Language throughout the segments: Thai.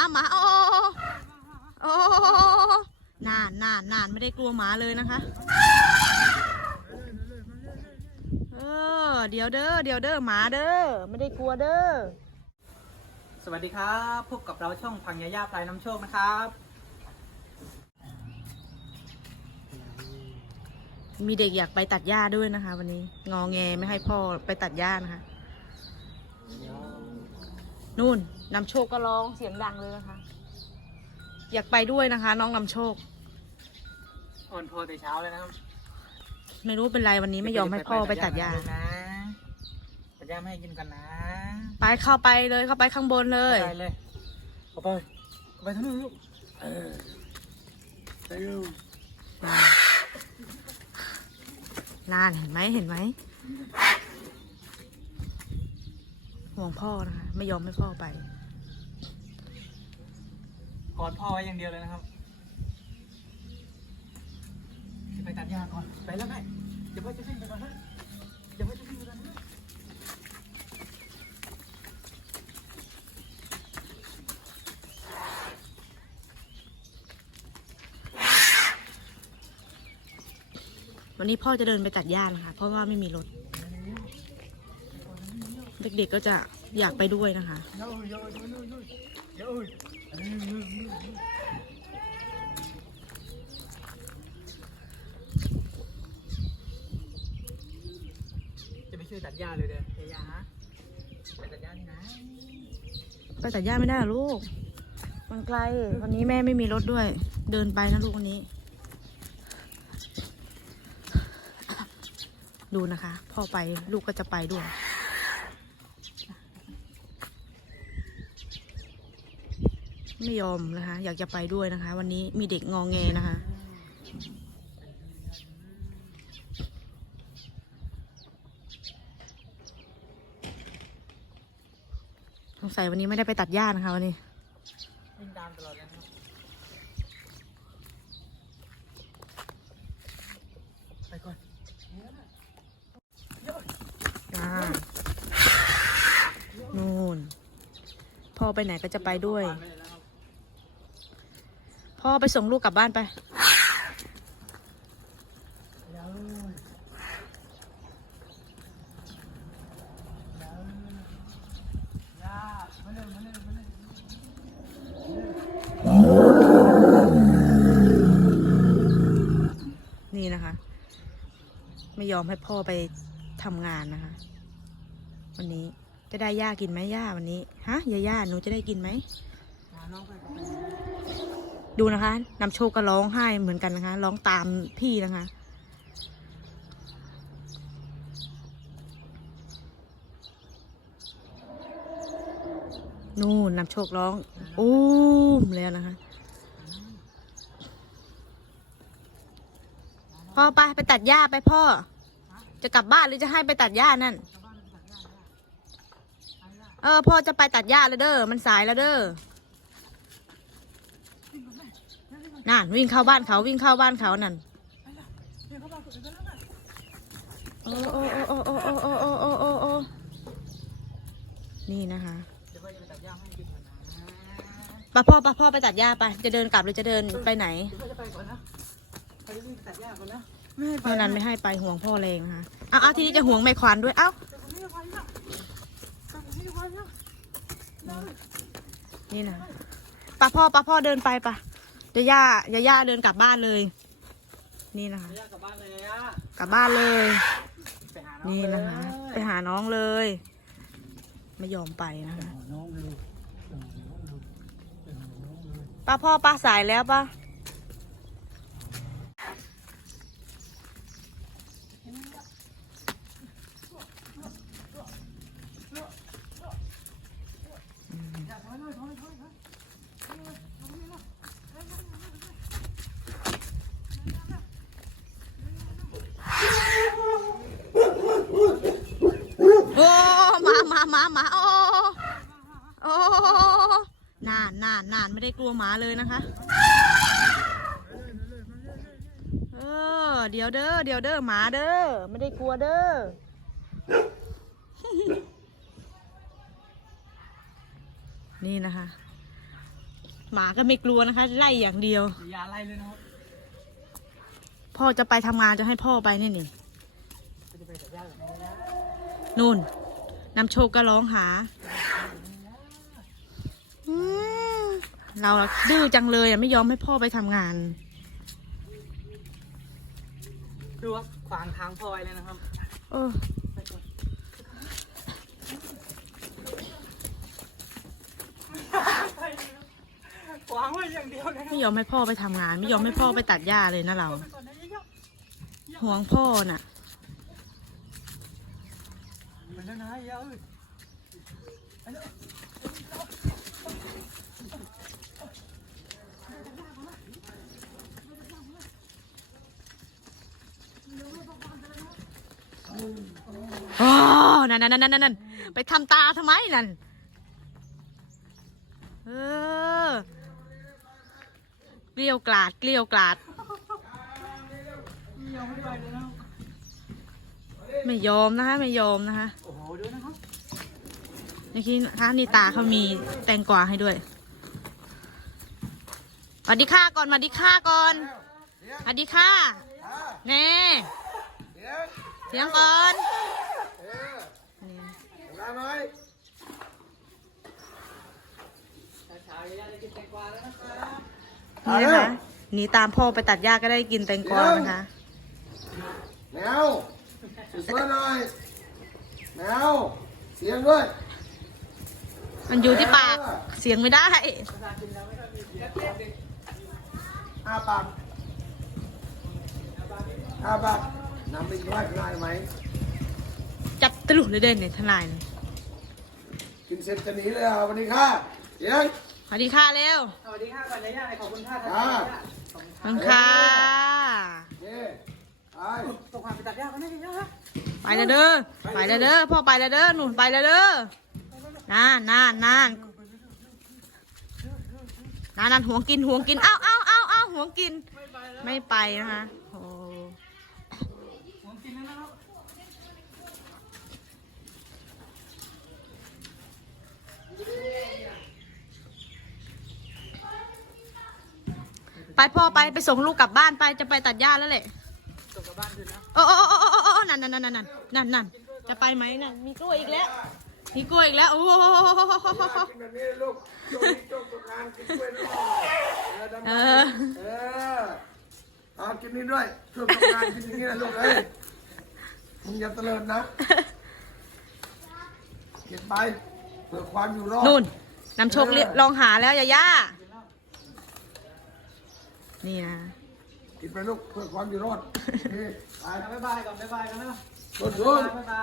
มาหมาโอ้โอ้นานนานนานไม่ได้กลัวหมาเลยนะคะ เออ เดี๋ยวเด้อ เดี๋ยวเด้อ หมาเด้อ ไม่ได้กลัวเด้อ สวัสดีครับ พบกับเราช่องพังยาย่าพลายน้ำโชคนะครับ มีเด็กอยากไปตัดหญ้าด้วยนะคะ วันนี้ งอแงไม่ให้พ่อไปตัดหญ้านะคะ นู่นนำโชคก็ร้องเสียงดังเลยนะคะ อยากไปด้วยนะคะ น้องนำโชค อ่อนพอแต่เช้าเลยนะครับไม่รู้เป็นไรวันนี้ไม่ยอมให้พ่อไปตัดหญ้านะตัดหญ้าไม่ให้กินกันนะ ไปเข้าไปเลยเข้าไปข้างบนเลยไปเลยเอาไปเอาไปทั้งนู้นลูกเออไปลูกนานเห็นไหมเห็นไหม ห่วงพ่อนะคะไม่ยอมให้พ่อไป กอดพ่อไว้อย่างเดียวเลยนะครับไปตัดหญ้าก่อน ไปแล้วไงเดี๋ยวพ่อจะวิ่งไปก่อนนะเดี๋ยวพ่อจะวิ่งไปก่อนนะวันนี้พ่อจะเดินไปตัดหญ้านะคะ เพราะว่าไม่มีรถ เด็กๆก็จะอยากไปด้วยนะคะ จะไปช่วยตัดหญ้าเลยเด้อเฮียฮะไปตัดหญ้าที่ไหนไปตัดหญ้าไม่ได้หรอลูก มันไกล วันนี้แม่ไม่มีรถด้วย เดินไปนะลูกวันนี้ ดูนะคะ พ่อไปลูกก็จะไปด้วย ไม่ยอมนะคะ อยากจะไปด้วยนะคะ วันนี้มีเด็กงองแงนะคะสงสัยวันนี้ไม่ได้ไปตัดหญ้านะคะวันนี้วิ่งตามตลอดเลยนะครับไปก่อนอ่านู่นพ่อไปไหนก็จะไปด้วย ผ่านไปเลยนะครับ พ่อไปส่งลูกกลับบ้านไป นี่นะคะ ไม่ยอมให้พ่อไปทำงานนะคะ วันนี้จะได้ย่ากินไหมย่าวันนี้ ฮะยาย่าหนูจะได้กินไหมน้องไป ดูนะคะนำโชคก็ร้องไห้เหมือนกันนะคะ ร้องตามพี่นะคะ นู่นนำโชคร้องอู้มแล้วนะคะพ่อไปไปตัดหญ้าไปพ่อ จะกลับบ้านหรือจะให้ไปตัดหญ้านั่น เออพ่อจะไปตัดหญ้าแล้วเด้อ มันสายแล้วเด้อ นั่นวิ่งเข้าบ้านเขาวิ่งเข้าบ้านเขานั่นโอ้โอ้โอ้โอ้โอ้โอ้โอ้โอ้โอ้โอ้นี่นะคะเดี๋ยวพ่อจะไปตัดหญ้าให้กินก่อนนะป้าพ่อป้าพ่อไปตัดหญ้าไป จะเดินกลับหรือจะเดินไปไหนเดี๋ยวพ่อจะไปก่อนนะไปจะวิ่งไปตัดหญ้าก่อนนะไม่ให้ไปเพราะนั้นไม่ให้ไปห่วงพ่อแรงนะคะเอาเอาทีนี้จะห่วงไม่ควันด้วย เอ้าแต่ผมไม่ให้ไปนะแต่ผมไม่ให้ไปนะนี่นะป้าพ่อป้าพ่อเดินไปปะเดี๋ ยวย่าเดี๋ยวย่าเดินกลับบ้านเลย นี่นะคะหญ้ากลับบ้านเลยอะกลับบ้านเลย ไปหาน้องนี่เลยนะคะ ไปหาน้องเลย ไม่ยอมไปนะคะน้องเลยป้าพ่อป้าสายแล้วป้าโอ้ มามามามาโอ้โอ้นานนานนานไม่ได้กลัวหมาเลยนะคะ เออ เดี๋ยวเด้อเดี๋ยวเด้อหมาเด้อไม่ได้กลัวเด้อนี่นะคะ หมาก็ไม่กลัวนะคะ ไล่อย่างเดียวอย่าไล่เลยนะครับพ่อจะไปทำงานจะให้พ่อไปนี่นี่น้องน นู่นนำโชคก็ร้องหาอืมเราดื้อจังเลยอะไม่ยอมให้พ่อไปทำงานดูว่าขวางทางพลอยเลยนะครับเออไปก่อนขวางไว้อย่างเดียวนะครัไม่ยอมให้พ่อไปทำงาน ไม่ยอมให้พ่อไปตัดหญ้าเลยนะเราไปก่อนนะยะห่วงพ่อน่ะ ไปแล้วนะยะเอ้ยนั่นนั่นนั่นนั่นไปทำตาทำไมนั่น เออ เกลียวกลาด เกลียวกลาด ไม่ยนะไม่ยอมนะคะ ไม่ยอมนะคะ โอ้โหดูนะครับนี่คิดนะคะนี่ตาเขามีแตงกวาให้ด้วยสวัสดีค่ะก่อนสวัสดีค่ะก่อนสวัสดีค่ะแน่เสียงก่อนนี่เช้าๆยะได้กินแตงกวาแล้วนะครับนี่นะคะหนีตามพ่อไปตัดหญ้าก็ได้กินแตงกวานะคะแมวสวยๆหน่อยแมว เสียงด้วยมันอยู่ที่ปากเสียงไม่ได้อาปากอาปากนำไปกินไว้ข้างในไหมจับตลุเลยเด่นเนี่ยทนายเนี่ยกินเสร็จจะหนีเลยอะวันนี้ค่ะเสียงสวัสดีค่ะเร็วสวัสดีค่ะก่อนยะขอบคุณค่ะอ่าขอบคุณขอบคุณค่ะนี่ไป ตกความไปตัดหญ้ากันนะยะไปแล้วเด้อ ไปแล้วเด้อ พ่อไปแล้วเด้อ หนุนไปแล้วเด้อนานนานนานนานนานห่วงกินห่วงกิน เอ้าเอ้าเอ้าเอ้าห่วงกิน ไม่ไปนะคะโอ้ผมกินนะครับไปพ่อไปไปส่งลูกกลับบ้านไปจะไปตัดหญ้าแล้วแหละ นั่นนั่นนั่นนั่นนั่นนั่นจะไปไหมนั่นมีกล้วยอีกแล้ว มีกล้วยอีกแล้ว โอ้โหแบบนี้ลูกโจกนี้จกตกงานกินกล้วยด้วยเออเออเอากินนี่ด้วยช่วยตกงานกินนี้นะลูกเอ้ยมึงอย่าเตลิดนะเก็บไปเพื่อความอยู่รอดนู่นนำโชคลองหาแล้วยาย่านี่นะ กินไปลูกเพื่อความอยู่รอดนี่ไปบ๊ายบายก่อนบ๊ายบายกันนะรถรุ่นบ๊ายบา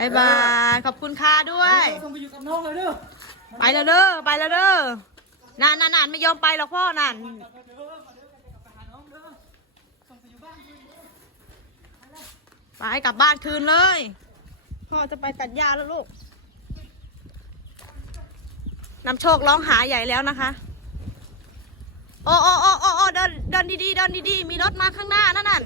ยบายบาย ขอบคุณค่าด้วย ต้องไปอยู่กับน้องเลยเด้อไปแล้วเด้อไปแล้วเด้อนานนานนานไม่ยอมไปหรอกพ่อนานไปกลับบ้านคืนเลย พ่อจะไปตัดหญ้าแล้วลูกนำโชคร้องหาใหญ่แล้วนะคะ โอ้โอ้โอ้โอ้โอ้เดินเดินดีๆเดินดีๆมีรถมาข้างหน้านั่นน่ะ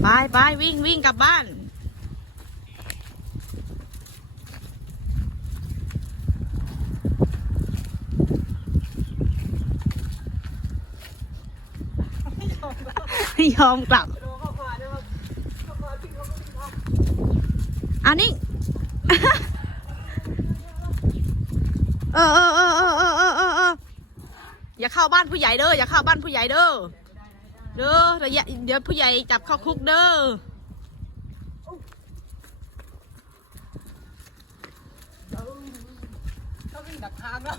ไปไปวิ่งวิ่งกลับบ้าน ไม่ยอมกลับ ดูข้าวขวาด้วยครับข้าวขวาจริง เขาไม่ทอันนี้เออเออเออเออเออเออเออเอออย่าเข้าบ้านผู้ใหญ่เด้ออย่าเข้าบ้านผู้ใหญ่เด้อเด้อเดี๋ยวเดี๋ยวผู้ใหญ่จับเข้าคุกเด้อเขาวิ่งดักทางแล้ว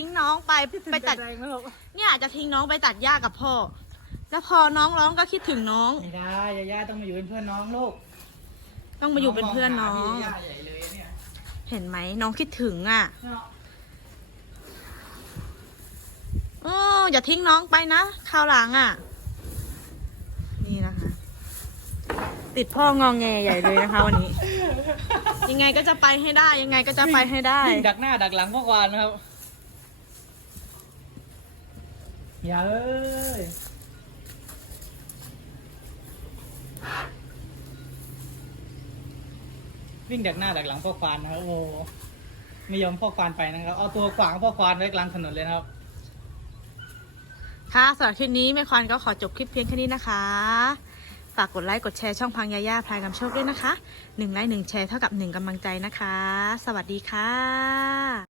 ทิ้งน้องไปไปตัดแรงไหมลูกเนี่ยจะทิ้งน้องไปตัดหญ้ากับพ่อ แล้วพอน้องร้องก็คิดถึงน้อง ไม่ได้ยาย่าต้องมาอยู่เป็นเพื่อนน้องลูกต้องมาอยู่เป็นเพื่อนน้องยาย่าใหญ่เลยเนี่ยเห็นไหมน้องคิดถึงอะโอ้อย่าทิ้งน้องไปนะคราวหลังอะ นี่นะคะ ติดพ่ององแงใหญ่เลยนะคะ วันนี้ ยังไงก็จะไปให้ได้ยังไงก็จะไปให้ได้วิ่งดักหน้าดักหลังพ่อควานนะครับอ ยาเอ้ยวิ่งดักหน้าดักหลังพ่อควานนะครับโอ้ไม่ยอมพ่อควานไปนะครับ เอาตัวขวางพ่อควานไว้กลางถนนเลยนะครับ ค่ะสำหรับคลิปนี้แม่ควานก็ขอจบคลิปเพียงแค่นี้นะคะ ฝากกดไลค์กดแชร์ช่องพังยาย่าพลายกำโชคด้วยนะคะหนึ่งไลค์หนึ่งแชร์เท่ากับหนึ่งกำลังใจนะคะ สวัสดีค่ะ